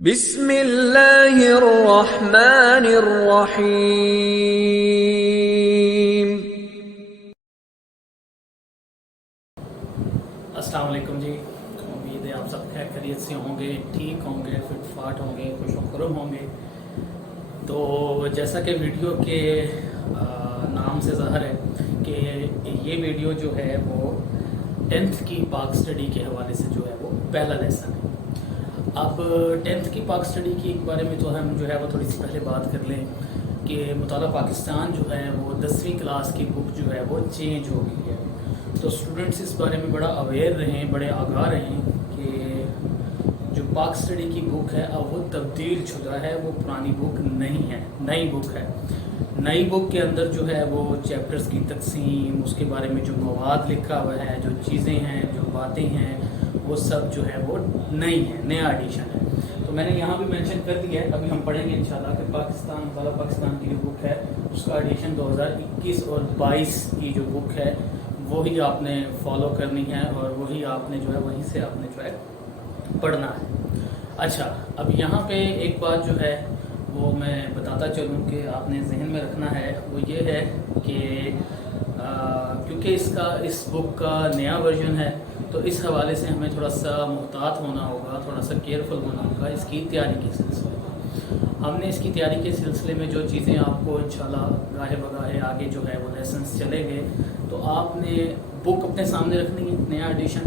بسم اللہ الرحمن الرحیم۔ السلام علیکم جی، امید ہے آپ سب خیر خیریت سے ہوں گے، ٹھیک ہوں گے، فٹ فاٹ ہوں گے، خوش و خرم ہوں گے۔ تو جیسا کہ ویڈیو کے نام سے ظاہر ہے کہ یہ ویڈیو جو ہے وہ 10th کی پاک اسٹڈی کے حوالے سے جو ہے وہ پہلا لیسن ہے۔ اب 10th کی پاک اسٹڈی کے بارے میں تو ہم جو ہے وہ تھوڑی سی پہلے بات کر لیں کہ مطالعہ پاکستان جو ہے وہ 10ویں کلاس کی بک جو ہے وہ چینج ہو گئی ہے۔ تو اسٹوڈنٹس اس بارے میں بڑا اویئر رہیں، بڑے آگاہ رہیں کہ جو پاک اسٹڈی کی بک ہے اب وہ تبدیل شدہ ہے، وہ پرانی بک نہیں ہے، نئی بک ہے۔ نئی بک کے اندر جو ہے وہ چیپٹرز کی تقسیم، اس کے بارے میں جو مواد لکھا ہوا ہے، جو چیزیں ہیں، جو باتیں ہیں، وہ سب جو ہے وہ نئی ہے، نیا ایڈیشن ہے۔ تو میں نے یہاں بھی مینشن کر دیا ہے، ابھی ہم پڑھیں گے انشاءاللہ کہ مطالعہ پاکستان کی جو بک ہے اس کا ایڈیشن 2021 اور 22 کی جو بک ہے وہی آپ نے فالو کرنی ہے اور وہی آپ نے جو ہے وہیں سے آپ نے جو ہے پڑھنا ہے۔ اچھا، اب یہاں پہ ایک بات جو ہے وہ میں بتاتا چلوں کہ آپ نے ذہن میں رکھنا ہے، وہ یہ ہے کہ کیونکہ اس بک کا نیا ورژن ہے تو اس حوالے سے ہمیں تھوڑا سا محتاط ہونا ہوگا، تھوڑا سا کیئرفل ہونا ہوگا اس کی تیاری کے سلسلے میں۔ ہم نے اس کی تیاری کے سلسلے میں جو چیزیں آپ کو انشاءاللہ گاہے بگاہے آگے جو ہے وہ لیسنس چلیں گے تو آپ نے بک اپنے سامنے رکھنی ہے، نیا ایڈیشن،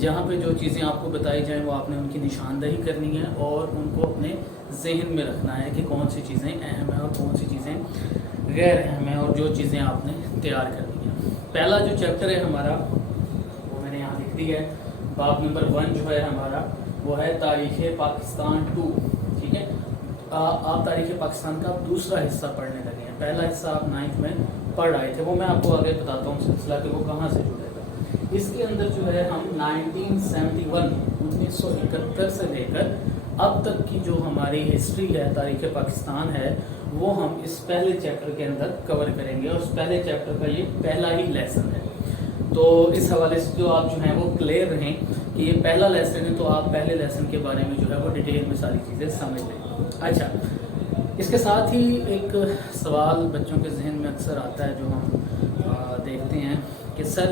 جہاں پہ جو چیزیں آپ کو بتائی جائیں وہ آپ نے ان کی نشاندہی کرنی ہے اور ان کو اپنے ذہن میں رکھنا ہے کہ کون سی چیزیں اہم ہیں اور کون سی چیزیں غیر اہم ہیں اور جو چیزیں آپ نے تیار کرنی ہیں۔ پہلا جو چیپٹر ہے ہمارا وہ میں نے یہاں لکھ دی ہے، باب نمبر 1 جو ہے ہمارا وہ ہے تاریخ پاکستان 2، ٹھیک ہے۔ آپ تاریخ پاکستان کا دوسرا حصہ پڑھنے لگے ہیں، پہلا حصہ آپ 9th میں پڑھ آئے تھے، وہ میں آپ کو آگے بتاتا ہوں سلسلہ کہ وہ کہاں سے جڑے گا۔ اس کے اندر جو ہے ہم 1971 سے لے کر اب تک کی جو ہماری ہسٹری ہے، تاریخ پاکستان ہے، وہ ہم اس پہلے چیپٹر کے اندر کور کریں گے اور اس پہلے چیپٹر کا یہ پہلا ہی لیسن ہے۔ تو اس حوالے سے جو آپ جو ہیں وہ کلیئر رہیں کہ یہ پہلا لیسن ہے تو آپ پہلے لیسن کے بارے میں جو ہے وہ ڈیٹیل میں ساری چیزیں سمجھ لیں۔ اچھا، اس کے ساتھ ہی ایک سوال بچوں کے ذہن میں اکثر آتا ہے جو ہم دیکھتے ہیں کہ سر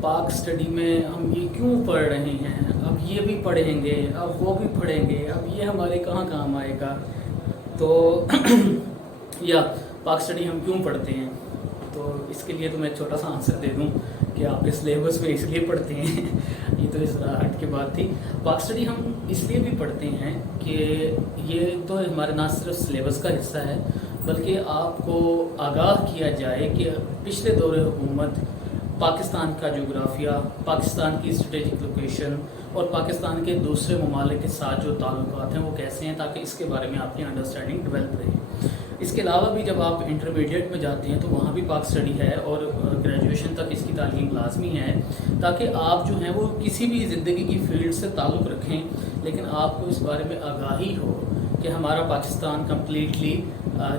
پاک اسٹڈی میں ہم یہ کیوں پڑھ رہے ہیں، اب یہ بھی پڑھیں گے، اب وہ بھی پڑھیں گے، اب یہ ہمارے کہاں کام آئے گا، تو یا پاک اسٹڈی ہم کیوں پڑھتے ہیں؟ تو اس کے لیے تو میں ایک چھوٹا سا آنسر دے دوں کہ آپ اس سلیبس میں اس لیے پڑھتے ہیں یہ تو اس ہٹ کی بات تھی۔ پاک اسٹڈی ہم اس لیے بھی پڑھتے ہیں کہ یہ تو ہمارے نہ صرف سلیبس کا حصہ ہے بلکہ آپ کو آگاہ کیا جائے کہ پچھلے دور حکومت پاکستان کا جغرافیہ، پاکستان کی اسٹریٹجک لوکیشن اور پاکستان کے دوسرے ممالک کے ساتھ جو تعلقات ہیں وہ کیسے ہیں، تاکہ اس کے بارے میں آپ کی انڈرسٹینڈنگ ڈیولپ رہے۔ اس کے علاوہ بھی جب آپ انٹرمیڈیٹ میں جاتے ہیں تو وہاں بھی پاک اسٹڈی ہے اور گریجویشن تک اس کی تعلیم لازمی ہے، تاکہ آپ جو ہیں وہ کسی بھی زندگی کی فیلڈ سے تعلق رکھیں لیکن آپ کو اس بارے میں آگاہی ہو کہ ہمارا پاکستان کمپلیٹلی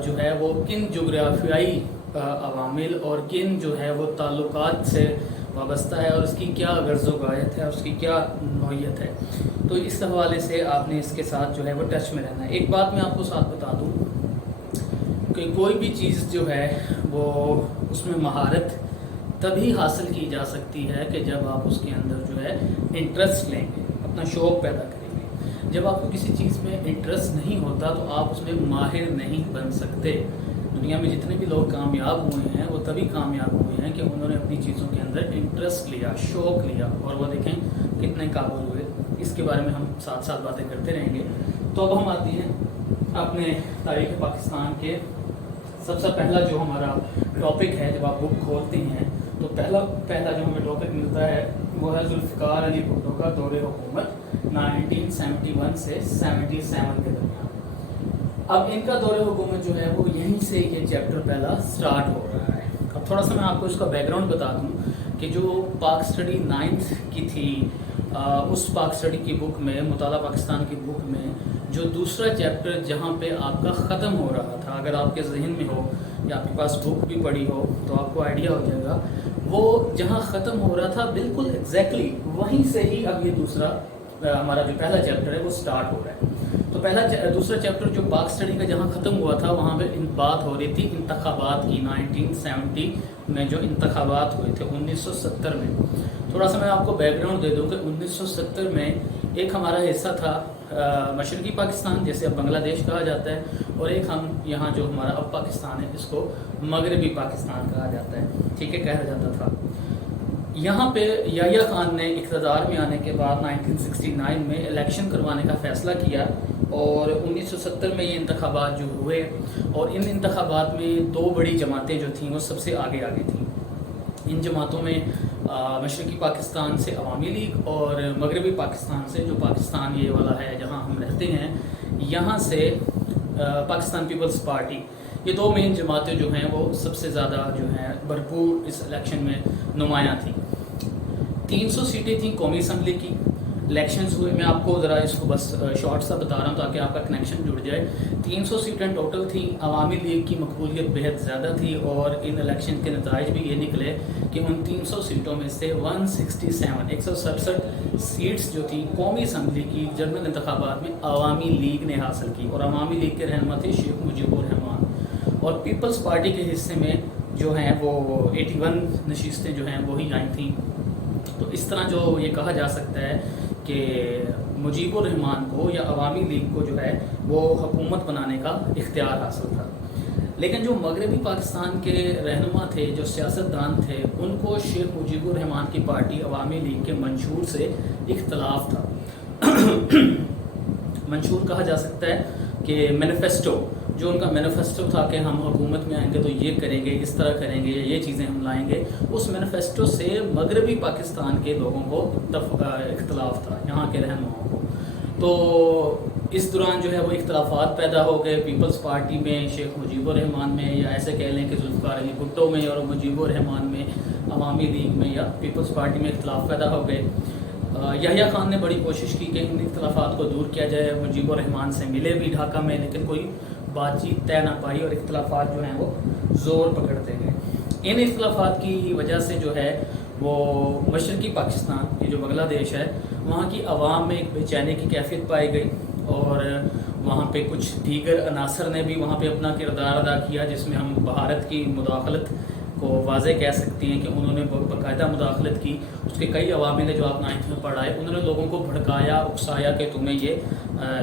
جو ہے وہ کن جغرافیائی عوامل اور کن جو ہے وہ تعلقات سے وابستہ ہے اور اس کی کیا غرض و غایت ہے اور اس کی کیا نوعیت ہے۔ تو اس حوالے سے آپ نے اس کے ساتھ جو ہے وہ ٹچ میں رہنا ہے۔ ایک بات میں آپ کو ساتھ بتا دوں کہ کوئی بھی چیز جو ہے وہ اس میں مہارت تبھی حاصل کی جا سکتی ہے کہ جب آپ اس کے اندر جو ہے انٹرسٹ لیں گے، اپنا شوق پیدا کریں گے۔ جب آپ کو کسی چیز میں انٹرسٹ نہیں ہوتا تو آپ اس میں ماہر نہیں بن سکتے۔ دنیا میں جتنے بھی لوگ کامیاب ہوئے ہیں وہ تبھی کامیاب ہوئے ہیں کہ انہوں نے اپنی چیزوں کے اندر انٹرسٹ لیا، شوق لیا، اور وہ دیکھیں کتنے قابل ہوئے۔ اس کے بارے میں ہم ساتھ ساتھ باتیں کرتے رہیں گے۔ تو اب ہم آتے ہیں اپنے تاریخ پاکستان کے سب سے پہلا جو ہمارا ٹاپک ہے۔ جب آپ بک کھولتے ہیں تو پہلا جو ہمیں ٹاپک ملتا ہے وہ ہے ذوالفقار علی بھٹو کا دور حکومت 1971 سے 77 کے درمیان۔ اب ان کا دور حکومت جو ہے وہ یہیں سے یہ چیپٹر پہلا سٹارٹ ہو رہا ہے۔ اب تھوڑا سا میں آپ کو اس کا بیک گراؤنڈ بتا دوں کہ جو پاک اسٹڈی 9th کی تھی، اس پاک اسٹڈی کی بک میں، مطالعہ پاکستان کی بک میں جو دوسرا چیپٹر جہاں پہ آپ کا ختم ہو رہا تھا، اگر آپ کے ذہن میں ہو یا آپ کے پاس بک بھی پڑھی ہو تو آپ کو آئیڈیا ہو جائے گا، وہ جہاں ختم ہو رہا تھا بالکل ایگزیکٹلی وہیں سے ہی اب یہ دوسرا ہمارا جو پہلا چیپٹر ہے وہ سٹارٹ ہو رہا ہے۔ تو دوسرا چیپٹر جو پاک اسٹڈی کا جہاں ختم ہوا تھا وہاں پہ بات ہو رہی تھی انتخابات کی. 1970 میں جو انتخابات ہوئے تھے 1970 میں. تھوڑا سا میں آپ کو بیک گراؤنڈ دے دوں کہ 1970 میں ایک ہمارا حصہ تھا مشرقی پاکستان جیسے اب بنگلہ دیش کہا جاتا ہے, اور ایک ہم یہاں جو ہمارا اب پاکستان ہے اس کو مغربی پاکستان کہا جاتا ہے, ٹھیک ہے, کہا جاتا تھا. یہاں پہ یحییٰ خان نے اقتدار میں آنے کے بعد 1969 میں الیکشن کروانے کا فیصلہ کیا, اور 1970 میں یہ انتخابات جو ہوئے, اور ان انتخابات میں دو بڑی جماعتیں جو تھیں وہ سب سے آگے تھیں. ان جماعتوں میں مشرقی پاکستان سے عوامی لیگ اور مغربی پاکستان سے جو پاکستان یہ والا ہے جہاں ہم رہتے ہیں یہاں سے پاکستان پیپلز پارٹی, یہ دو مین جماعتیں جو ہیں وہ سب سے زیادہ جو ہیں بھرپور اس الیکشن میں نمایاں تھیں. 300 سیٹیں تھیں قومی اسمبلی کی. الیکشنز ہوئے, میں آپ کو ذرا اس کو بس شارٹ سا بتا رہا ہوں تاکہ آپ کا کنیکشن جڑ جائے. 300 سیٹیں ٹوٹل تھیں. عوامی لیگ کی مقبولیت بہت زیادہ تھی, اور ان الیکشن کے نتائج بھی یہ نکلے کہ ان 300 سیٹوں میں سے 167 سیٹس جو تھیں قومی اسمبلی کی جنرل انتخابات میں عوامی لیگ نے حاصل کی, اور عوامی لیگ کے رہنما تھے شیخ مجیب الرحمان. اور پیپلز پارٹی کے حصے میں جو ہیں وہ 81 نشستیں جو ہیں وہی آئی تھیں. تو اس طرح جو یہ کہا جا سکتا ہے کہ مجیب الرحمان کو یا عوامی لیگ کو جو ہے وہ حکومت بنانے کا اختیار حاصل تھا. لیکن جو مغربی پاکستان کے رہنما تھے, جو سیاستدان تھے, ان کو شیخ مجیب الرحمان کی پارٹی عوامی لیگ کے منشور سے اختلاف تھا. منشور کہا جا سکتا ہے کہ مینیفیسٹو, جو ان کا مینیفیسٹو تھا کہ ہم حکومت میں آئیں گے تو یہ کریں گے, اس طرح کریں گے, یہ چیزیں ہم لائیں گے, اس مینیفیسٹو سے مغربی پاکستان کے لوگوں کو اختلاف تھا, یہاں کے رہنماؤں کو. تو اس دوران جو ہے وہ اختلافات پیدا ہو گئے پیپلز پارٹی میں, شیخ مجیب الرحمان میں, یا ایسے کہہ لیں کہ ذوالفقار علی بھٹو میں اور مجیب الرحمان میں, عوامی لیگ میں یا پیپلز پارٹی میں اختلاف پیدا ہو گئے. یحییٰ خان نے بڑی کوشش کی کہ ان اختلافات کو دور کیا جائے. مجیب الرحمان سے ملے بھی ڈھاکہ میں, لیکن کوئی بات چیت طے نہ پائی, اور اختلافات جو ہیں وہ زور پکڑتے گئے. ان اختلافات کی وجہ سے جو ہے وہ مشرقی پاکستان, یہ جو بنگلہ دیش ہے, وہاں کی عوام میں ایک بے چینی کی کیفیت پائی گئی, اور وہاں پہ کچچھ دیگر عناصر نے بھی وہاں پہ اپنا کردار ادا کیا, جس میں ہم بھارت کی مداخلت کو واضح کہہ سکتے ہیں کہ انہوں نے باقاعدہ مداخلت کی. اس کے کئی عوامل جو آپ 9th میں پڑھائے, انہوں نے لوگوں کو بھڑکایا, اکسایا کہ تمہیں یہ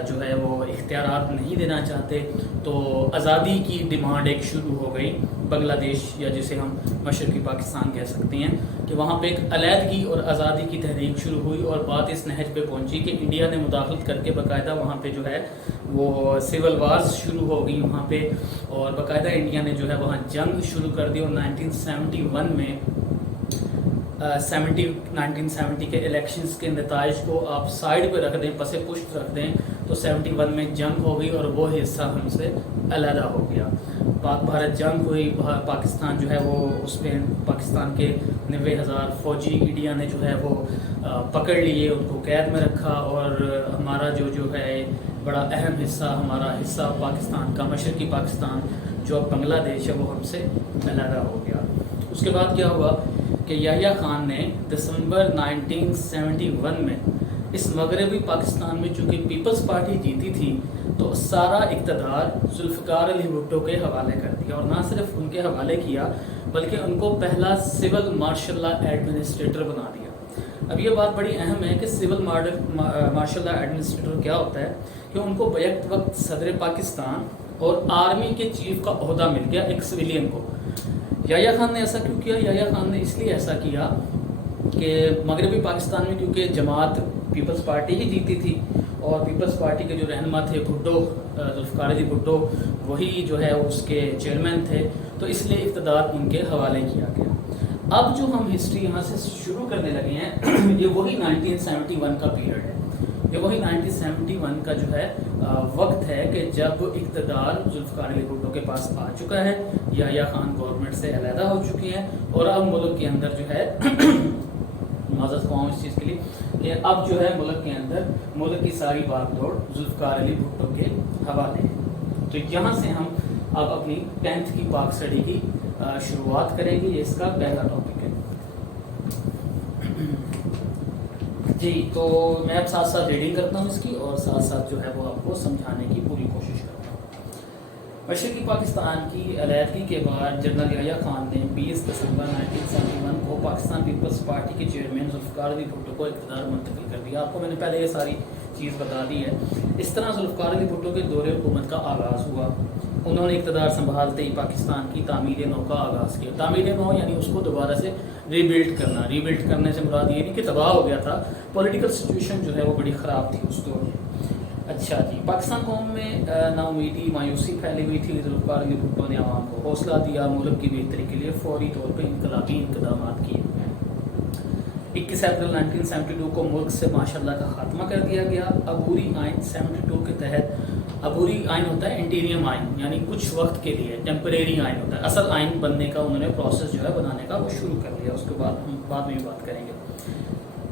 جو ہے وہ اختیارات نہیں دینا چاہتے. تو آزادی کی ڈیمانڈ ایک شروع ہو گئی بنگلہ دیش, یا جسے ہم مشرقی پاکستان کہہ سکتے ہیں, کہ وہاں پہ ایک علیحدگی اور آزادی کی تحریک شروع ہوئی, اور بات اس نہج پہ پہنچی کہ انڈیا نے مداخلت کر کے باقاعدہ وہاں پہ جو ہے وہ سول وارز شروع ہو گئی وہاں پہ, اور باقاعدہ انڈیا نے جو ہے وہاں جنگ شروع کر دی. اور 1971 میں 1970 کے الیکشنز کے نتائج کو آپ سائڈ پہ رکھ دیں, پس پشت رکھ دیں, تو 71 میں جنگ ہو گئی, اور وہ حصہ ہم سے علیحدہ ہو گیا. پاک بھارت جنگ ہوئی, پاکستان جو ہے وہ اس میں پاکستان کے 90,000 فوجی انڈیا نے جو ہے وہ پکڑ لیے, ان کو قید میں رکھا, اور ہمارا جو ہے بڑا اہم حصہ, ہمارا حصہ پاکستان کا, مشرقی پاکستان جو اب بنگلہ دیش ہے, وہ ہم سے علیحدہ ہو گیا. اس کے بعد کیا ہوا کہ یحییٰ خان نے دسمبر 1971 میں اس مغربی پاکستان میں چونکہ پیپلز پارٹی جیتی تھی, تو سارا اقتدار ذوالفقار علی بھٹو کے حوالے کر دیا, اور نہ صرف ان کے حوالے کیا بلکہ ان کو پہلا سول مارشل لا ایڈمنسٹریٹر بنا دیا. اب یہ بات بڑی اہم ہے کہ سول مارشل لا ایڈمنسٹریٹر کیا ہوتا ہے, کہ ان کو بیک وقت صدر پاکستان اور آرمی کے چیف کا عہدہ مل گیا ایک سویلین کو. یحییٰ خان نے ایسا کیوں کیا؟ یحییٰ خان نے اس لیے ایسا کیا کہ مغربی پاکستان میں کیونکہ جماعت پیپلز پارٹی ہی جیتی تھی, اور پیپلز پارٹی کے جو رہنما تھے بھٹو, ذوالفقار علی بھٹو, وہی جو ہے اس کے چیئرمین تھے, تو اس لیے اقتدار ان کے حوالے کیا گیا. اب جو ہم ہسٹری یہاں سے شروع کرنے لگے ہیں, یہ وہی 1971 کا پیریڈ ہے, یہ وہی 1971 کا جو ہے وقت ہے کہ جب اقتدار ذوالفقار علی بھٹو کے پاس آ چکا ہے, یحییٰ خان گورنمنٹ سے علیحدہ ہو چکی ہیں, اور اب ملک کے اندر جو ہے معذرت خواہوں اس چیز کے لیے کہ اب جو ہے ملک کے اندر ملک کی ساری باغ دوڑ ذوالفقار علی بھٹو کے حوالے ہے. تو یہاں سے ہم اب اپنی 10th کی پاک اسٹڈی کی شروعات کریں گے. یہ اس کا پہلا ٹاپک ہے. جی تو میں اب ساتھ ساتھ ریڈنگ کرتا ہوں اس کی، اور ساتھ ساتھ جو ہے وہ آپ کو سمجھانے کی پوری کوشش کرتا ہوں۔ مشرقی پاکستان کی علیحدگی کے بعد جنرل یحییٰ خان نے 20 دسمبر 1971 کو پاکستان پیپلز پارٹی کے چیئرمین ذوالفقار علی بھٹو کو اقتدار منتقل کر دیا۔ آپ کو میں نے پہلے یہ ساری چیز بتا دی ہے۔ اس طرح ذوالفقار علی بھٹو کے دور حکومت کا آغاز ہوا۔ انہوں نے اقتدار سنبھالتے ہی پاکستان کی تعمیر نو کا آغاز کیا۔ تعمیر نو یعنی اس کو دوبارہ سے ری بلڈ کرنا۔ ری بلڈ کرنے سے مراد یہ نہیں کہ تباہ ہو گیا تھا، پولیٹیکل سچویشن جو ہے وہ بڑی خراب تھی اس دور میں۔ اچھا جی، پاکستان قوم میں نا امیدی مایوسی پھیلی ہوئی تھی۔ ذوالفقار علی بھٹو نے عوام کو حوصلہ دیا، ملک کی بہتری کے لیے فوری طور پہ انقلابی اقدامات کیے۔ 21 اپریل 1972 کو ملک سے ماشاء اللہ کا خاتمہ کر دیا گیا۔ عبوری آئین 72 کے تحت، عبوری آئین ہوتا ہے انٹیریم آئین، یعنی کچھ وقت کے لیے ٹیمپریری آئین ہوتا ہے۔ اصل آئین بننے کا انہوں نے پروسیس جو ہے بنانے کا وہ شروع کر لیا، اس کے بعد ہم بعد میں بھی بات کریں گے۔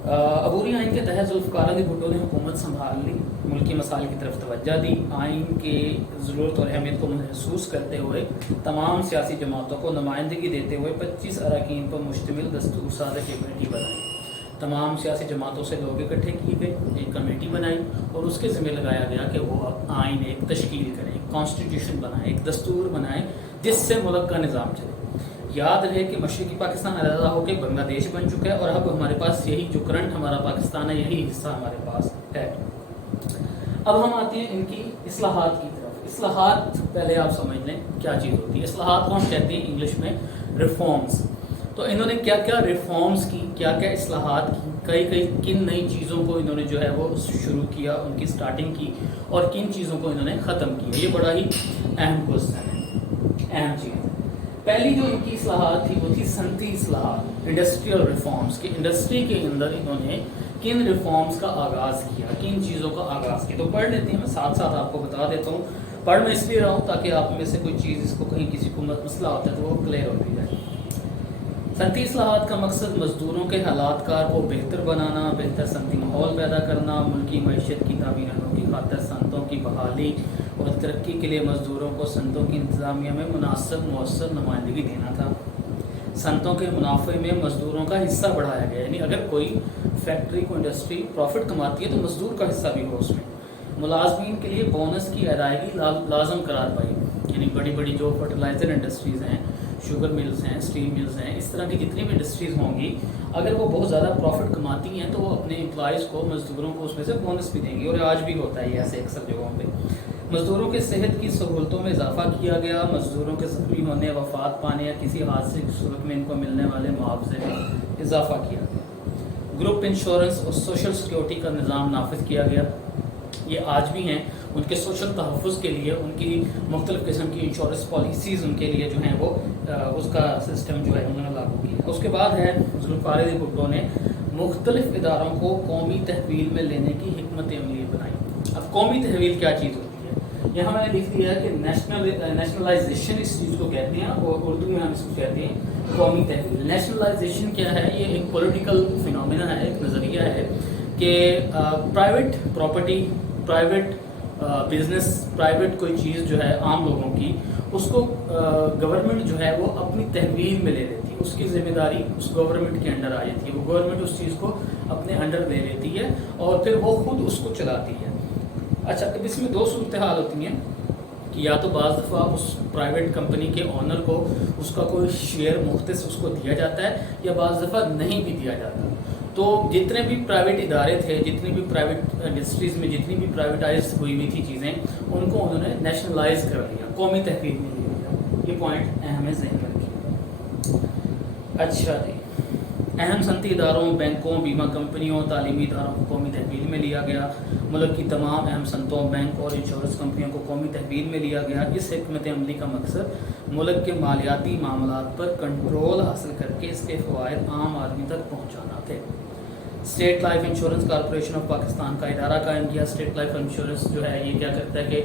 عبوری آئین کے تحت ذوالفقار علی بھٹو نے حکومت سنبھال لی، ملکی مسائل کی طرف توجہ دی۔ آئین کے ضرورت اور اہمیت کو محسوس کرتے ہوئے تمام سیاسی جماعتوں کو نمائندگی دیتے ہوئے 25 اراکین پر مشتمل دستور سازی کمیٹی بنائی۔ تمام سیاسی جماعتوں سے لوگ اکٹھے کیے گئے، ایک کمیٹی بنائی اور اس کے ذمہ لگایا گیا کہ وہ اب آئین ایک تشکیل کریں، ایک کانسٹیٹیوشن بنائیں، ایک دستور بنائیں جس سے ملک کا نظام چلے۔ یاد رہے کہ مشرقی پاکستان علیحدہ ہو کے بنگلہ دیش بن چکا ہے، اور اب ہمارے پاس یہی جو کرنٹ ہمارا پاکستان ہے یہی حصہ ہمارے پاس ہے۔ اب ہم آتے ہیں ان کی اصلاحات کی طرف۔ اصلاحات پہلے آپ سمجھ لیں کیا چیز ہوتی ہے۔ اصلاحات کو ہم کہتے ہیں انگلش میں ریفارمز۔ تو انہوں نے کیا کیا ریفارمز کی، کیا کیا اصلاحات کی، کن نئی چیزوں کو انہوں نے جو ہے وہ شروع کیا، ان کی سٹارٹنگ کی، اور کن چیزوں کو انہوں نے ختم کیا۔ یہ بڑا ہی اہم کوسچن ہے، اہم چیز ہے۔ پہلی جو ان کی اصلاحات تھی وہ تھی صنعتی اصلاحات، انڈسٹریل ریفارمز، کہ انڈسٹری کے اندر انہوں نے کن ریفارمز کا آغاز کیا، کن چیزوں کا آغاز کیا۔ تو پڑھ لیتے ہیں، میں ساتھ ساتھ آپ کو بتا دیتا ہوں۔ پڑھ میں اس لیے رہا ہوں تاکہ آپ میں سے کوئی چیز اس کو کہیں کسی کو مسئلہ ہوتا ہے تو وہ کلیئر ہو جائے۔ صنعتی اصلاحات کا مقصد مزدوروں کے حالات کار کو بہتر بنانا، بہتر صنعتی ماحول پیدا کرنا، ملکی معیشت کی تعمیروں کی خاطر صنعتوں کی بحالی اور ترقی کے لیے مزدوروں کو صنعتوں کی انتظامیہ میں مناسب مؤثر نمائندگی دینا تھا۔ صنعتوں کے منافع میں مزدوروں کا حصہ بڑھایا گیا، یعنی اگر کوئی فیکٹری کو انڈسٹری پروفٹ کماتی ہے تو مزدور کا حصہ بھی ہو اس میں۔ ملازمین کے لیے بونس کی ادائیگی لازم قرار پائی، یعنی بڑی بڑی جو فرٹیلائزر انڈسٹریز ہیں، شوگر ملز ہیں، اسٹیل ملز ہیں، اس طرح کی جتنی بھی انڈسٹریز ہوں گی، اگر وہ بہت زیادہ پروفٹ کماتی ہیں تو وہ اپنے امپلائیز کو، مزدوروں کو اس میں سے بونس بھی دیں گی، اور آج بھی ہوتا ہے یہ ایسے اکثر جگہوں پہ۔ مزدوروں کے صحت کی سہولتوں میں اضافہ کیا گیا، مزدوروں کے زخمی ہونے، وفات پانے یا کسی حادثے کی صورت میں ان کو ملنے والے معاوضے میں اضافہ کیا گیا۔ گروپ انشورنس اور سوشل سیکیورٹی کا نظام نافذ کیا گیا، یہ آج بھی ہیں۔ ان کے سوشل تحفظ کے لیے ان کی مختلف قسم کی انشورنس پالیسیز ان کے لیے جو ہیں وہ اس کا سسٹم جو ہے انہوں نے لاگو کیا۔ اس کے بعد ہے ذوالفقار علی بھٹو نے مختلف اداروں کو قومی تحویل میں لینے کی حکمت عملی بنائی۔ اب قومی تحویل کیا چیز ہوتی ہے؟ یہاں میں نے لکھ دیا ہے کہ نیشنلائزیشن اس چیز کو کہتے ہیں، اور اردو میں ہم اس کو کہتے ہیں قومی تحویل۔ نیشنلائزیشن کیا ہے؟ یہ ایک پولیٹیکل فینومینا ہے، ایک نظریہ ہے کہ private property, private business, private کوئی چیز جو ہے عام لوگوں کی، اس کو گورنمنٹ جو ہے وہ اپنی تحویل میں لے لیتی ہے، اس کی ذمہ داری اس گورنمنٹ کے انڈر آ جاتی ہے، وہ گورنمنٹ اس چیز کو اپنے انڈر لے لیتی ہے اور پھر وہ خود اس کو چلاتی ہے۔ اچھا، اب اس میں دو صورتحال ہوتی ہیں کہ یا تو بعض دفعہ اس پرائیویٹ کمپنی کے اونر کو اس کا کوئی شیئر مختص اس کو دیا جاتا ہے، یا بعض دفعہ نہیں بھی دیا جاتا۔ تو جتنے بھی پرائیویٹ ادارے تھے، جتنی بھی پرائیویٹ انڈسٹریز میں جتنی بھی پرائیویٹائز ہوئی ہوئی تھی چیزیں، ان کو انہوں نے نیشنلائز کر دیا، قومی تحویل میں لے لیا۔ یہ پوائنٹ اہم ہے، ذہن میں رکھیے۔ اچھا جی، اہم صنعتی اداروں، بینکوں، بیمہ کمپنیوں، تعلیمی اداروں کو قومی تحویل میں لیا گیا۔ ملک کی تمام اہم صنعتوں، بینک اور انشورنس کمپنیوں کو قومی تحویل میں لیا گیا۔ اس حکمت عملی کا مقصد ملک کے مالیاتی معاملات پر کنٹرول حاصل کر کے اس کے فوائد عام آدمی تک پہنچانا تھے۔ State life insurance corporation of Pakistan کا ادارہ قائم کیا۔ اسٹیٹ لائف انشورنس جو ہے یہ کیا کرتا ہے کہ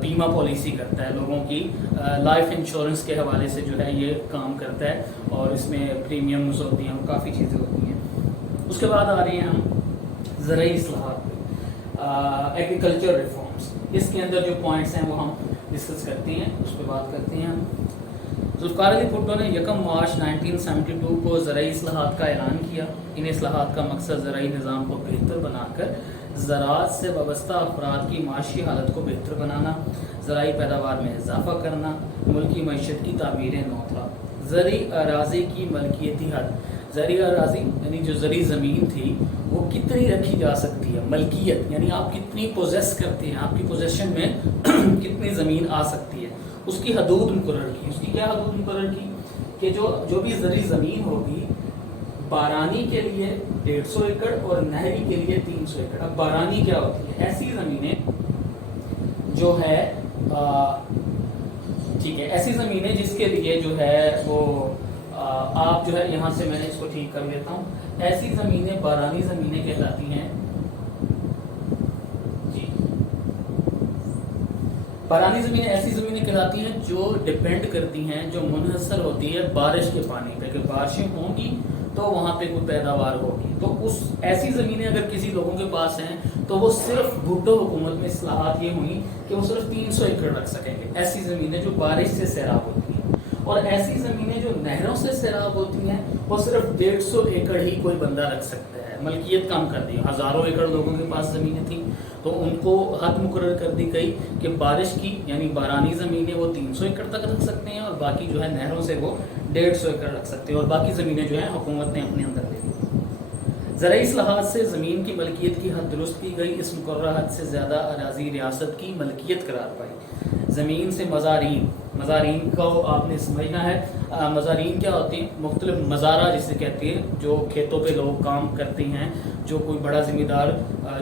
بیمہ پالیسی کرتا ہے، لوگوں کی لائف انشورنس کے حوالے سے جو ہے یہ کام کرتا ہے، اور اس میں پریمیمز ہوتی ہیں، کافی چیزیں ہوتی ہیں۔ اس کے بعد آ رہی ہیں ہم زرعی اصلاحات پہ، ایگریکلچر ریفارمز۔ اس کے اندر جو پوائنٹس ہیں وہ ہم ڈسکس کرتے ہیں، اس پہ بات کرتے ہیں ہم۔ ذوالفقار علی بھٹو نے 1 مارچ 1972 کو زرعی اصلاحات کا اعلان کیا. ان اصلاحات کا مقصد زرعی نظام کو بہتر بنا کر زراعت سے وابستہ افراد کی معاشی حالت کو بہتر بنانا، زرعی پیداوار میں اضافہ کرنا، ملکی معیشت کی تعمیر نو تھا. زرعی اراضی کی ملکیتی حد، زرعی اراضی یعنی جو زرعی زمین تھی وہ کتنی رکھی جا سکتی ہے، ملکیت یعنی آپ کتنی پوزیس کرتے ہیں، آپ کی پوزیشن میں کتنی زمین آ سکتی ہے، اس کی حدود مقرر کی. اس کی کیا حدود مقرر کی کہ جو بھی زرعی زمین ہوگی بارانی کے لیے 150 ایکڑ اور نہری کے لیے 300 ایکڑ. اب بارانی کیا ہوتی ہے؟ ایسی زمینیں جو ہے ٹھیک ہے، ایسی زمینیں جس کے لیے جو ہے وہ آپ جو ہے یہاں سے میں نے اس کو ٹھیک کر لیتا ہوں. ایسی زمینیں بارانی زمینیں کہلاتی ہیں. جی، بارانی زمینیں ایسی زمینیں کہلاتی ہیں جو ڈیپینڈ کرتی ہیں، جو منحصر ہوتی ہے بارش کے پانی پہ، کہ بارشیں ہوں گی تو وہاں پہ کوئی پیداوار ہوگی. تو اس ایسی زمینیں اگر کسی لوگوں کے پاس ہیں تو وہ صرف بھٹو حکومت میں اصلاحات یہ ہوئی کہ وہ صرف 300 ایکڑ رکھ سکیں گے. ایسی زمینیں جو بارش سے سیراب ہوتی ہیں، اور ایسی زمینیں جو نہروں سے سیراب ہوتی ہیں وہ صرف 150 ایکڑ ہی کوئی بندہ رکھ سکتا ہے. ملکیت کم کر دی، ہزاروں ایکڑ لوگوں کے پاس زمینیں تھیں تو ان کو حد مقرر کر دی گئی کہ بارش کی یعنی بارانی زمینیں وہ 300 ایکڑ تک رکھ سکتے ہیں، اور باقی جو ہے نہروں سے وہ 150 ایکڑ رکھ سکتے ہیں، اور باقی زمینیں جو ہیں حکومت نے اپنے اندر لے لی. زرعی اصلاحات سے زمین کی ملکیت کی حد درست کی گئی. اس مقررہ حد سے زیادہ اراضی ریاست کی ملکیت قرار پائی. زمین سے مزارین کو آپ نے سمجھنا ہے. مزارین کیا ہوتی ہیں؟ مختلف مزارع جسے کہتے ہیں، جو کھیتوں پہ لوگ کام کرتے ہیں، جو کوئی بڑا ذمہ دار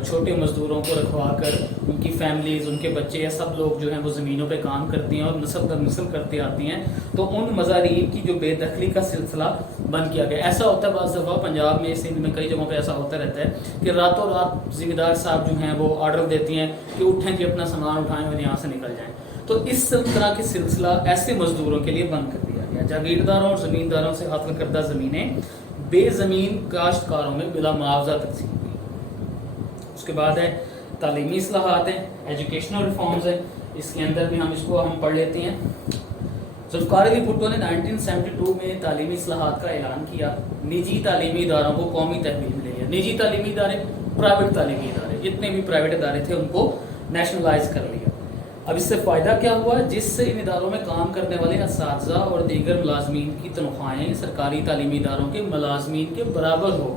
چھوٹے مزدوروں کو رکھوا کر ان کی فیملیز، ان کے بچے سب لوگ جو ہیں وہ زمینوں پہ کام کرتے ہیں اور نسل در نسل کرتے آتے ہیں. تو ان مزارین کی جو بے دخلی کا سلسلہ بند کیا گیا. ایسا ہوتا ہے بعض دفعہ پنجاب میں، سندھ میں، کئی جگہوں پہ ایسا ہوتا رہتا ہے کہ راتوں رات ذمہ دار صاحب جو ہیں وہ آرڈر دیتی ہیں کہ اٹھیں کہ اپنا سامان اٹھائیں اور یہاں سے نکل جائیں. تو اس طرح کے سلسلہ ایسے مزدوروں کے لیے بند کر دیا گیا. جاگیرداروں اور زمینداروں سے حاصل کردہ زمینیں بے زمین کاشتکاروں میں بلا معاوضہ تقسیم کی. اس کے بعد ہے تعلیمی اصلاحات ہیں، ایجوکیشنل ریفارمز ہیں. اس کے اندر بھی اس کو ہم پڑھ لیتے ہیں. ذوالفقار علی بھٹو نے 1972 میں تعلیمی اصلاحات کا اعلان کیا. نجی تعلیمی اداروں کو قومی تحویل میں لے لیا. نجی تعلیمی ادارے، پرائیویٹ تعلیمی ادارے، جتنے بھی پرائیویٹ ادارے تھے ان کو نیشنلائز کر لیا. اب اس سے فائدہ کیا ہوا؟ جس سے ان اداروں میں کام کرنے والے اساتذہ اور دیگر ملازمین کی تنخواہیں سرکاری تعلیمی اداروں کے ملازمین کے برابر ہو.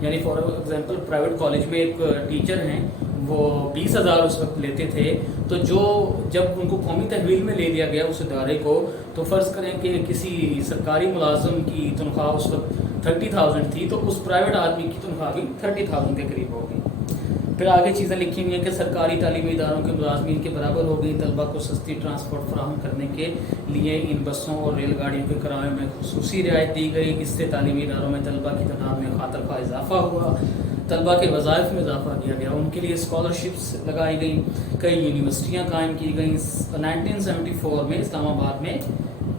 یعنی فار ایگزامپل پرائیویٹ کالج میں ایک ٹیچر ہیں، وہ 20,000 اس وقت لیتے تھے، تو جب ان کو قومی تحویل میں لے لیا گیا اس ادارے کو، تو فرض کریں کہ کسی سرکاری ملازم کی تنخواہ اس وقت 30,000 تھی، تو اس پرائیویٹ آدمی کی تنخواہ بھی 30,000 کے قریب ہوگی. پھر آگے چیزیں لکھی ہوئی ہیں کہ سرکاری تعلیمی اداروں کے ملازمین کے برابر ہو گئی. طلبہ کو سستی ٹرانسپورٹ فراہم کرنے کے لیے ان بسوں اور ریل گاڑیوں کے کرایوں میں خصوصی رعایت دی گئی. اس سے تعلیمی اداروں میں طلبہ کی تعداد میں خاطر خواہ اضافہ ہوا. طلبہ کے وظائف میں اضافہ کیا گیا، ان کے لیے اسکالرشپس لگائی گئیں، کئی یونیورسٹیاں قائم کی گئیں. 1974 میں اسلام آباد میں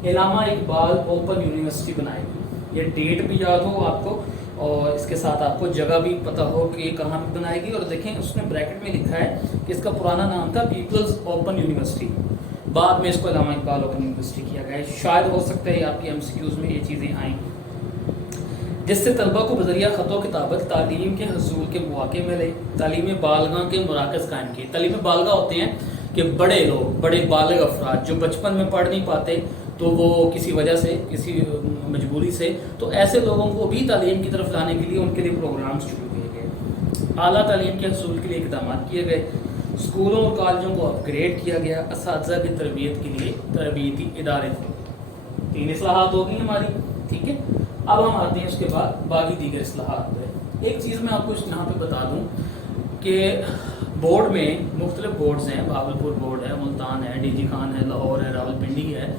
علامہ اقبال اوپن یونیورسٹی بنائی گئی. یہ ڈیٹ بھی یاد ہو آپ کو، اور اس کے ساتھ آپ کو جگہ بھی پتہ ہو کہ یہ کہاں پہ بنائی گئی. اور دیکھیں اس نے بریکٹ میں لکھا ہے کہ اس کا پرانا نام تھا پیپلز اوپن یونیورسٹی، بعد میں اس کو علامہ اقبال اوپن یونیورسٹی کیا گیا ہے. شاید ہو سکتا ہے آپ کی MCQs میں یہ چیزیں آئیں، جس سے طلبہ کو بذریعہ خط و کتابت تعلیم کے حصول کے مواقع ملے. تعلیم بالغاں کے مراکز قائم کیے. تعلیم بالغاں ہوتے ہیں کہ بڑے لوگ، بڑے بالغ افراد جو بچپن میں پڑھ نہیں پاتے تو وہ کسی وجہ سے، کسی مجبوری سے، تو ایسے لوگوں کو بھی تعلیم کی طرف لانے کے لیے ان کے لیے پروگرامز شروع کیے گئے. اعلیٰ تعلیم کے حصول کے لیے اقدامات کیے گئے. اسکولوں اور کالجوں کو اپ گریڈ کیا گیا. اساتذہ کی تربیت کے لیے تربیتی ادارے تھے. 3 اصلاحات ہو گئی ہماری، ٹھیک ہے. اب ہم آتے ہیں اس کے بعد باقی دیگر اصلاحات پہ. ایک چیز میں آپ کو یہاں پہ بتا دوں کہ بورڈ میں مختلف بورڈز ہیں. بھاگلپور بورڈ ہے، ملتان ہے، DG خان ہے، لاہور ہے، راولپنڈی ہے.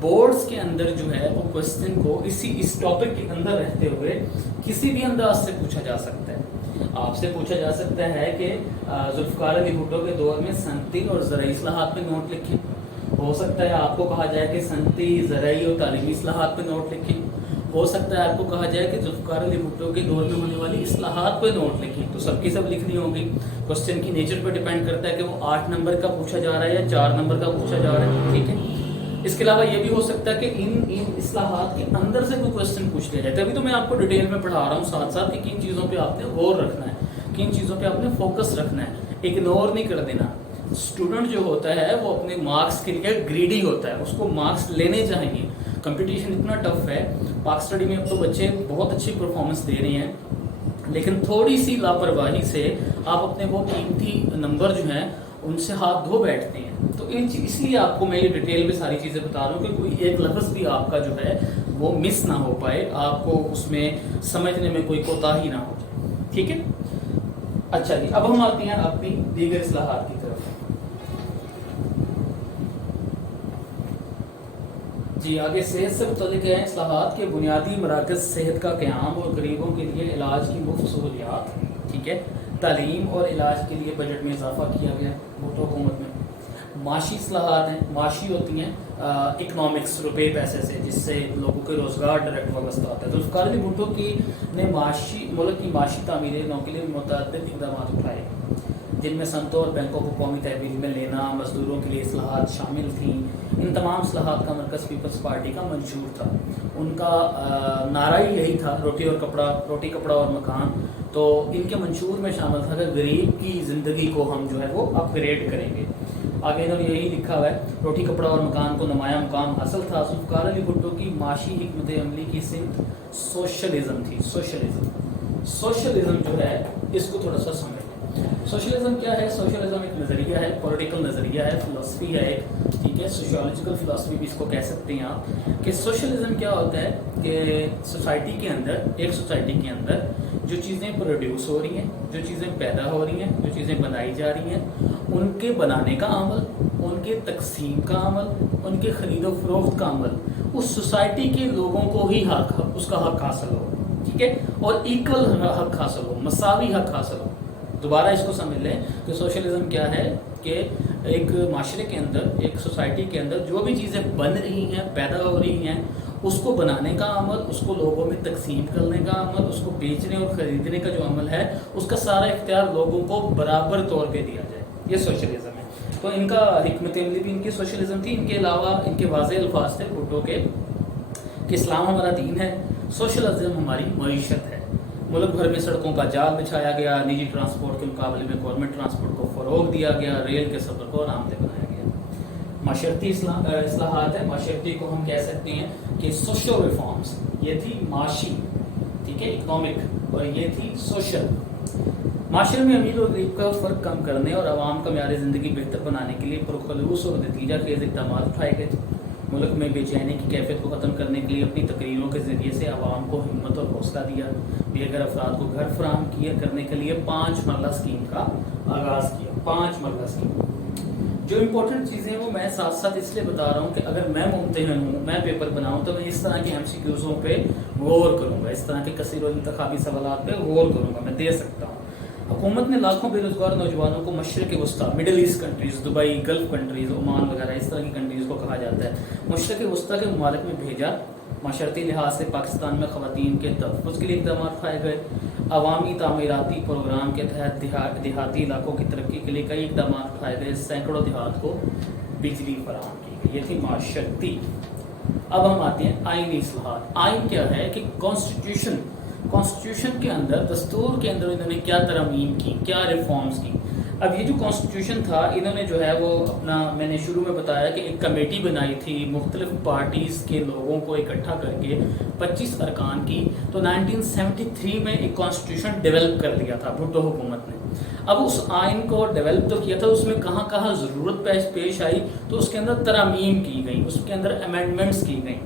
بورڈز کے اندر جو ہے وہ کوسچن کو اس ٹاپک کے اندر رہتے ہوئے کسی بھی انداز سے پوچھا جا سکتا ہے. آپ سے پوچھا جا سکتا ہے کہ ذوالفقار علی بھٹو کے دور میں صنعتی اور زرعی اصلاحات پہ نوٹ لکھیں. ہو سکتا ہے آپ کو کہا جائے کہ صنعتی، زرعی اور تعلیمی اصلاحات پہ نوٹ لکھیں. ہو سکتا ہے آپ کو کہا جائے کہ ذوالفقار علی بھٹو کے دور میں ہونے والی اصلاحات پہ نوٹ لکھیں. تو سب کی سب لکھنی ہوگی. کوسچن کی نیچر پہ ڈیپینڈ کرتا ہے کہ وہ 8 نمبر کا پوچھا جا رہا ہے یا 4 نمبر کا پوچھا جا رہا ہے، ٹھیک ہے. اس کے علاوہ یہ بھی ہو سکتا ہے کہ ان اصلاحات کے اندر سے کوئی کوشچن پوچھ لیا جائے. تبھی تو میں آپ کو ڈیٹیل میں پڑھا رہا ہوں ساتھ ساتھ کہ کن چیزوں پہ آپ نے غور رکھنا ہے, کن چیزوں پہ آپ نے فوکس رکھنا ہے, اگنور نہیں کر دینا. اسٹوڈنٹ جو ہوتا ہے وہ اپنے مارکس کے لیے گریڈی ہوتا ہے, اس کو مارکس لینے چاہیے. کمپٹیشن اتنا ٹف ہے, پاک اسٹڈی میں اب تو بچے بہت اچھی پرفارمنس دے رہے ہیں, لیکن تھوڑی سی لاپرواہی سے آپ اپنے وہ قیمتی نمبر جو ہیں ان سے ہاتھ دھو بیٹھتے ہیں. تو اس لیے آپ کو میں یہ ڈیٹیل میں ساری چیزیں بتا رہا ہوں کہ کوئی ایک لفظ بھی آپ کا جو ہے وہ مس نہ ہو پائے, آپ کو اس میں سمجھنے میں کوئی کوتاہی نہ ہو جائے. ٹھیک ہے, اچھا جی, اب ہم آتے ہیں اپنی دیگر اصلاحات کی طرف. جی آگے صحت سے متعلق ہیں اصلاحات کے بنیادی مراکز صحت کا قیام اور غریبوں کے لیے علاج کی مفت سہولیات. ٹھیک ہے, تعلیم اور علاج کے لیے بجٹ میں اضافہ کیا گیا بھٹو حکومت میں. معاشی اصلاحات ہیں, معاشی ہوتی ہیں اکنامکس, روپے پیسے سے, جس سے لوگوں کے روزگار ڈائریکٹ وابستہ ہوتا ہے. تو ذوالفقار علی بھٹو کی نے ملک کی معاشی تعمیر نو کے لیے متعدد اقدامات اٹھائے, جن میں صنعتوں اور بینکوں کو قومی تحویل میں لینا, مزدوروں کے لیے اصلاحات شامل تھیں. ان تمام اصلاحات کا مرکز پیپلز پارٹی کا منشور تھا. ان کا نعرہ ہی یہی تھا, روٹی کپڑا اور مکان. تو ان کے منشور میں شامل تھا کہ غریب کی زندگی کو ہم جو ہے وہ اپ گریڈ کریں گے. آگے انہوں نے یہی لکھا ہوا ہے, روٹی کپڑا اور مکان کو نمایاں مقام حاصل تھا. ذوالفقار علی بھٹو کی معاشی حکمت عملی کی سمت سوشلزم تھی. سوشلزم جو ہے اس کو تھوڑا سا سمجھ. سوشلزم کیا ہے؟ سوشلزم ایک نظریہ ہے, پولیٹیکل نظریہ ہے, فلسفی ہے ایک. ٹھیک ہے, سوشیولوجیکل فلسفی بھی اس کو کہہ سکتے ہیں آپ. کہ سوشلزم کیا ہوتا ہے کہ سوسائٹی کے اندر جو چیزیں پروڈیوس ہو رہی ہیں, جو چیزیں پیدا ہو رہی ہیں, جو چیزیں بنائی جا رہی ہیں, ان کے بنانے کا عمل, ان کے تقسیم کا عمل, ان کے خرید و فروخت کا عمل اس سوسائٹی کے لوگوں کو ہی اس کا حق حاصل ہو. ٹھیک ہے, اور ایکول حق حاصل ہو, مساوی حق حاصل ہو. دوبارہ اس کو سمجھ لیں کہ سوشلزم کیا ہے کہ ایک معاشرے کے اندر, ایک سوسائٹی کے اندر جو بھی چیزیں بن رہی ہیں, پیدا ہو رہی ہیں, اس کو بنانے کا عمل, اس کو لوگوں میں تقسیم کرنے کا عمل, اس کو بیچنے اور خریدنے کا جو عمل ہے, اس کا سارا اختیار لوگوں کو برابر طور پہ دیا جائے. یہ سوشلزم ہے. تو ان کا حکمت عملی بھی ان کی سوشلزم تھی. ان کے علاوہ ان کے واضح الفاظ تھے بھٹو کے کہ اسلام ہمارا دین ہے, سوشلزم ہماری معیشت ہے. ملک بھر میں سڑکوں کا جال بچھایا گیا, نجی ٹرانسپورٹ کے مقابلے میں گورنمنٹ ٹرانسپورٹ کو فروغ دیا گیا, ریل کے سفر کو آرام دہ بنایا گیا. معاشرتی اصلاحات ہے, معاشرتی کو ہم کہہ سکتے ہیں کہ سوشل ریفارمز. یہ تھی معاشی, ٹھیک ہے, اکنامک, اور یہ تھی سوشل. معاشرے میں امیر اور غریب کا فرق کم کرنے اور عوام کا معیار زندگی بہتر بنانے کے لیے پرخلوص اور نتیجہ خیز اقدامات اٹھائے گئے. ملک میں بے چینی کی کیفیت کو ختم کرنے کے لیے اپنی تقریروں کے ذریعے سے عوام کو ہمت اور حوصلہ دیا. بے گھر افراد کو گھر فراہم کرنے کے لیے 5 مرلہ اسکیم کا آغاز کیا. 5 مرلہ اسکیم. جو امپورٹنٹ چیزیں وہ میں ساتھ ساتھ اس لیے بتا رہا ہوں کہ اگر میں ممتحن ہوں, میں پیپر بناؤں, تو میں اس طرح کے MCQs پہ غور کروں گا, اس طرح کے کثیر الانتخابی سوالات پہ غور کروں گا, میں دے سکتا ہوں. حکومت نے لاکھوں بے روزگار نوجوانوں کو مشرق وسطیٰ, middle east countries, Dubai, gulf countries, Oman وغیرہ اس طرح کی کنٹریز کو کہا جاتا ہے, مشرق وسطیٰ کے ممالک میں بھیجا. معاشرتی لحاظ سے پاکستان میں خواتین کے تحفظ کے لیے اقدامات اٹھائے گئے. عوامی تعمیراتی پروگرام کے تحت دیہاتی علاقوں کی ترقی کے لیے کئی اقدامات اٹھائے گئے. سینکڑوں دیہات کو بجلی فراہم کی گئی. یہ تھی معاشرتی. اب ہم آتے ہیں آئینی اصلاحات. آئین کیا ہے کہ کانسٹیٹیوشن کے اندر, دستور کے اندر انہوں نے کیا ترامیم کی, کیا ریفارمز کی. اب یہ جو کانسٹیٹیوشن تھا, انہوں نے جو ہے وہ اپنا, میں نے شروع میں بتایا کہ ایک کمیٹی بنائی تھی مختلف پارٹیز کے لوگوں کو اکٹھا کر کے 25 ارکان کی. تو 1973 میں ایک کانسٹیٹیوشن ڈیولپ کر لیا تھا بھٹو حکومت نے. اب اس آئین کو ڈیولپ تو کیا تھا, اس میں کہاں کہاں ضرورت پیش آئی تو اس کے اندر ترامیم کی گئی, اس کے اندر امینڈمنٹس کی گئیں.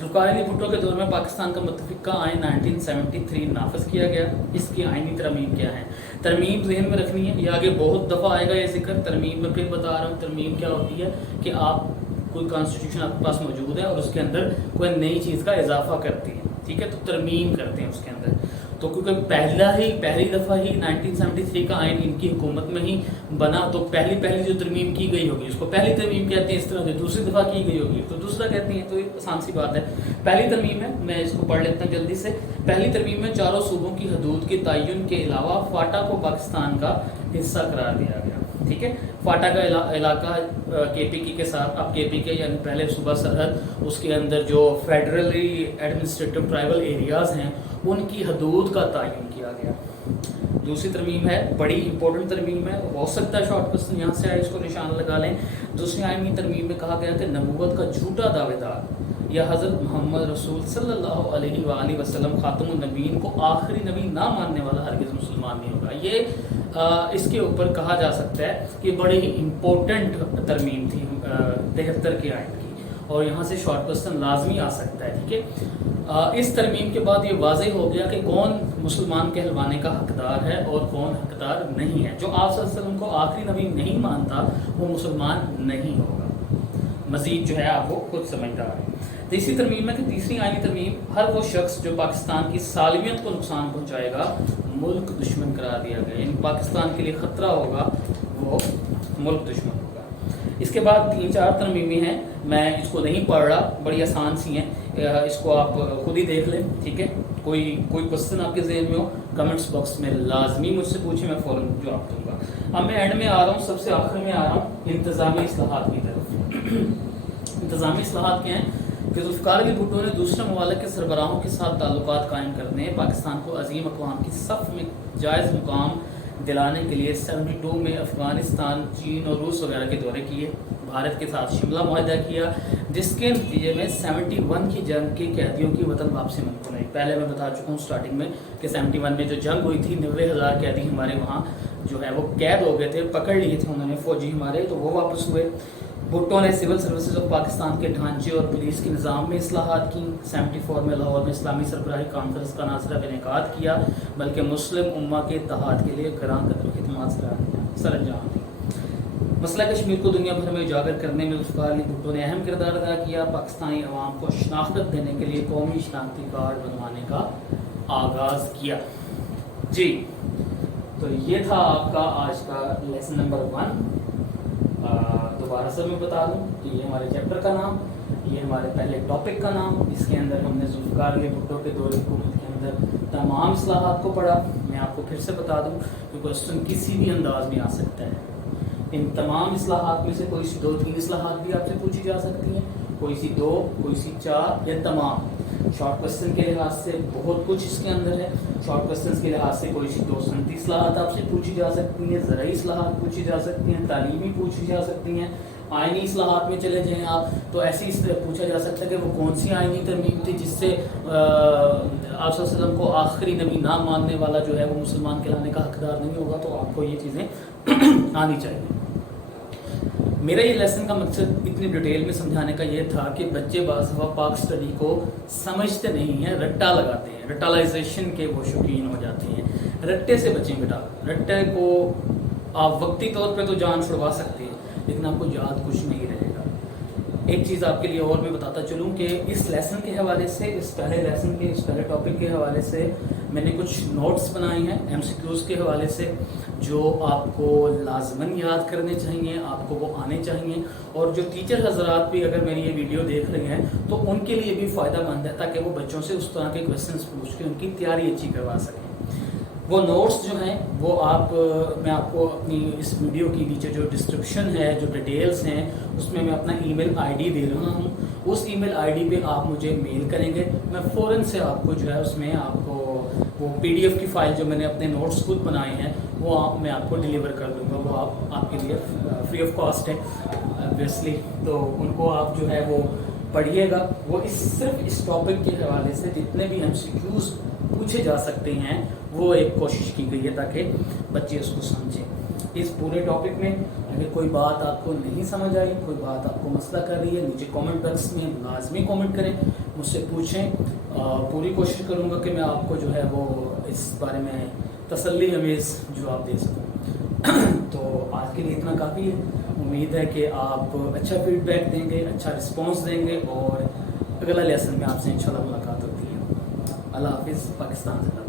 ذوالفقار علی بھٹو کے دور میں پاکستان کا متفقہ آئین 1973 نافذ کیا گیا. اس کی آئینی ترمیم کیا ہے, ترمیم ذہن میں رکھنی ہے, یہ آگے بہت دفعہ آئے گا یہ ذکر. ترمیم میں پھر بتا رہا ہوں, ترمیم کیا ہوتی ہے کہ آپ کوئی کانسٹیٹیوشن آپ کے پاس موجود ہے اور اس کے اندر کوئی نئی چیز کا اضافہ کرتی ہے. ٹھیک ہے, تو ترمیم کرتے ہیں اس کے اندر. تو کیونکہ پہلی دفعہ ہی 1973 کا آئین ان کی حکومت میں ہی بنا, تو پہلی جو ترمیم کی گئی ہوگی اس کو پہلی ترمیم کہتے ہیں. اس طرح جو دوسری دفعہ کی گئی ہوگی تو دوسرا کہتے ہیں. تو یہ آسان سی بات ہے. پہلی ترمیم ہے, میں اس کو پڑھ لیتا ہوں جلدی سے. پہلی ترمیم میں چاروں صوبوں کی حدود کے تعین کے علاوہ فاٹا کو پاکستان کا حصہ قرار دیا گیا. ٹھیک ہے. فاٹا کا علاقہ KPK کے ساتھ، اب KPK یعنی پہلے صوبہ سرحد، اس کے اندر جو فیڈرلی ایڈمنسٹریٹو ٹرائبل ایریاز ہیں ان کی حدود کا تعین کیا گیا. دوسری ترمیم ہے، بڑی امپورٹنٹ ترمیم ہے، ہو سکتا ہے شارٹ کوسچن یہاں سے آئے، اس کو نشان لگا لیں. دوسری آئینی ترمیم میں کہا گیا کہ نبوت کا جھوٹا دعوے دار یا حضرت محمد رسول صلی اللہ علیہ وآلہ وسلم خاتم النبیین کو آخری نبی نہ ماننے والا ہرگز مسلمان نہیں ہوگا. یہ اس کے اوپر کہا جا سکتا ہے کہ بڑی ہی امپورٹنٹ ترمیم تھی 73 کی آئین کی، اور یہاں سے شارٹ کوسچن لازمی آ سکتا ہے. ٹھیک ہے. اس ترمیم کے بعد یہ واضح ہو گیا کہ کون مسلمان کہلوانے کا حقدار ہے اور کون حقدار نہیں ہے. جو آپ صلی اللہ علیہ وسلم کو آخری نبی نہیں مانتا وہ مسلمان نہیں ہوگا. مزید جو ہے آپ وہ خود سمجھدار ہے. تیسری ترمیم ہے کہ تیسری آئینی ترمیم، ہر وہ شخص جو پاکستان کی سالمیت کو نقصان پہنچائے گا ملک دشمن قرار دیا گیا، یعنی پاکستان کے لیے خطرہ ہوگا وہ ملک دشمن ہوگا. اس کے بعد 3-4 ترمیمیں ہیں، میں اس کو نہیں پڑھ رہا، بڑی آسان سی ہیں، اس کو آپ خود ہی دیکھ لیں. ٹھیک ہے. کوئی کوشچن آپ کے ذہن میں ہو کمنٹس باکس میں لازمی مجھ سے پوچھیں، میں فوراً جواب دوں گا. اب میں اینڈ میں آ رہا ہوں، سب سے آخر میں آ رہا ہوں انتظامی اصلاحات کی طرف. انتظامی اصلاحات کیا ہیں کہ ذوالفقار علی بھٹو نے دوسرے ممالک کے سربراہوں کے ساتھ تعلقات قائم کرنے، پاکستان کو عظیم اقوام کی صف میں جائز مقام دلانے کے لیے 72 میں افغانستان، چین اور روس وغیرہ کے دورے کیے. بھارت کے ساتھ شملہ معاہدہ کیا، جس کے نتیجے میں 71 کی جنگ کے قیدیوں کی وطن واپسی ممکن ہوئی. پہلے میں بتا چکا ہوں سٹارٹنگ میں کہ 71 میں جو جنگ ہوئی تھی 90,000 قیدی ہمارے وہاں جو ہے وہ قید ہو گئے تھے، پکڑ لیے تھے انہوں نے فوجی ہمارے، تو وہ واپس ہوئے. بھٹو نے سول سروسز آف پاکستان کے ڈھانچے اور پولیس کے نظام میں اصلاحات کی. 74 میں لاہور میں اسلامی سربراہی کانفرنس کا نہ صرف انعقاد کیا بلکہ مسلم امہ کے اتحاد کے لیے گراں قدر خدمات سر انجام دی. مسئلہ کشمیر کو دنیا بھر میں اجاگر کرنے میں ذوالفقار علی بھٹو نے اہم کردار ادا کیا. پاکستانی عوام کو شناخت دینے کے لیے قومی شناختی کارڈ بنوانے کا آغاز کیا. جی تو یہ تھا آپ کا آج کا لیسن نمبر 1. دوبارہ سے میں بتا دوں کہ یہ ہمارے چیپٹر کا نام، یہ ہمارے پہلے ٹاپک کا نام. اس کے اندر ہم نے ذوالفقار علی بھٹو کے دور حکومت کے اندر تمام اصلاحات کو پڑھا. میں آپ کو پھر سے بتا دوں کہ کوشچن کسی بھی انداز میں آ سکتا ہے. ان تمام اصلاحات میں سے کوئی سی 2-3 اصلاحات بھی آپ سے پوچھی جا سکتی ہیں، کوئی سی 2، کوئی سی 4 یا تمام. شارٹ کوشچن کے لحاظ سے بہت کچھ اس کے اندر ہے. شارٹ کوشچنس کے لحاظ سے کوئی سی 2 سنتی اصلاحات آپ سے پوچھی جا سکتی ہیں، زرعی اصلاحات پوچھی جا سکتی ہیں، تعلیمی پوچھی جا سکتی ہیں. آئینی اصلاحات میں چلے جائیں آپ تو ایسی پوچھا جا سکتا ہے کہ وہ کون سی آئینی ترمیم تھی جس سے آپ صلی اللہ علیہ وسلم کو آخری نبی نہ ماننے والا جو ہے وہ مسلمان کہلانے کا حقدار نہیں ہوگا. تو آپ کو یہ چیزیں آنی چاہیے. میرا یہ لیسن کا مقصد اتنی ڈیٹیل میں سمجھانے کا یہ تھا کہ بچے بعض دفعہ پاک اسٹڈی کو سمجھتے نہیں ہیں، رٹا لگاتے ہیں، رٹالائزیشن کے وہ شوقین ہو جاتے ہیں. رٹے سے بچیں بیٹا. رٹے کو آپ وقتی طور پہ تو جان چھڑوا سکتے ہیں لیکن آپ کو یاد کچھ نہیں رہے گا. ایک چیز آپ کے لیے اور میں بتاتا چلوں کہ اس لیسن کے حوالے سے، اس پہلے لیسن کے، اس پہلے ٹاپک کے حوالے سے میں نے کچھ نوٹس بنائے ہیں MCQs کے حوالے سے جو آپ کو لازماً یاد کرنے چاہیے، آپ کو وہ آنے چاہیے. اور جو ٹیچر حضرات بھی اگر میری یہ ویڈیو دیکھ رہے ہیں تو ان کے لیے بھی فائدہ مند ہے تاکہ وہ بچوں سے اس طرح کے کویسچنس پوچھ کے ان کی تیاری اچھی کروا سکیں. وہ نوٹس جو ہیں وہ میں آپ کو اپنی اس ویڈیو کی نیچے جو ڈسکرپشن ہے، جو ڈیٹیلز ہیں، اس میں اپنا ای میل ID دے رہا ہوں. اس ای میل ID پہ آپ مجھے میل کریں گے، میں فوراً سے آپ کو جو ہے اس میں آپ کو وہ PDF کی فائل جو میں نے اپنے نوٹس خود بنائے ہیں وہ میں آپ کو ڈیلیور کر دوں گا. وہ آپ کے لیے فری آف کاسٹ ہے اوبیسلی. تو ان کو آپ جو ہے وہ پڑھیے گا. وہ صرف اس ٹاپک کے حوالے سے جتنے بھی MCQs پوچھے جا سکتے ہیں وہ ایک کوشش کی گئی ہے تاکہ بچے اس کو سمجھیں. اس پورے ٹاپک میں اگر کوئی بات آپ کو نہیں سمجھ آئی، کوئی بات آپ کو مسئلہ کر رہی ہے، نیچے کامنٹ باکس میں لازمی کامنٹ کریں، مجھ سے پوچھیں. پوری کوشش کروں گا کہ میں آپ کو جو ہے وہ اس بارے میں تسلی امیز جواب دے سکوں. تو آج کے لیے اتنا کافی ہے. امید ہے کہ آپ اچھا فیڈ بیک دیں گے، اچھا رسپانس دیں گے اور اگلا لیسن میں آپ سے انشاءاللہ ملاقات ہوتی ہے. اللہ حافظ. پاکستان زندہ باد.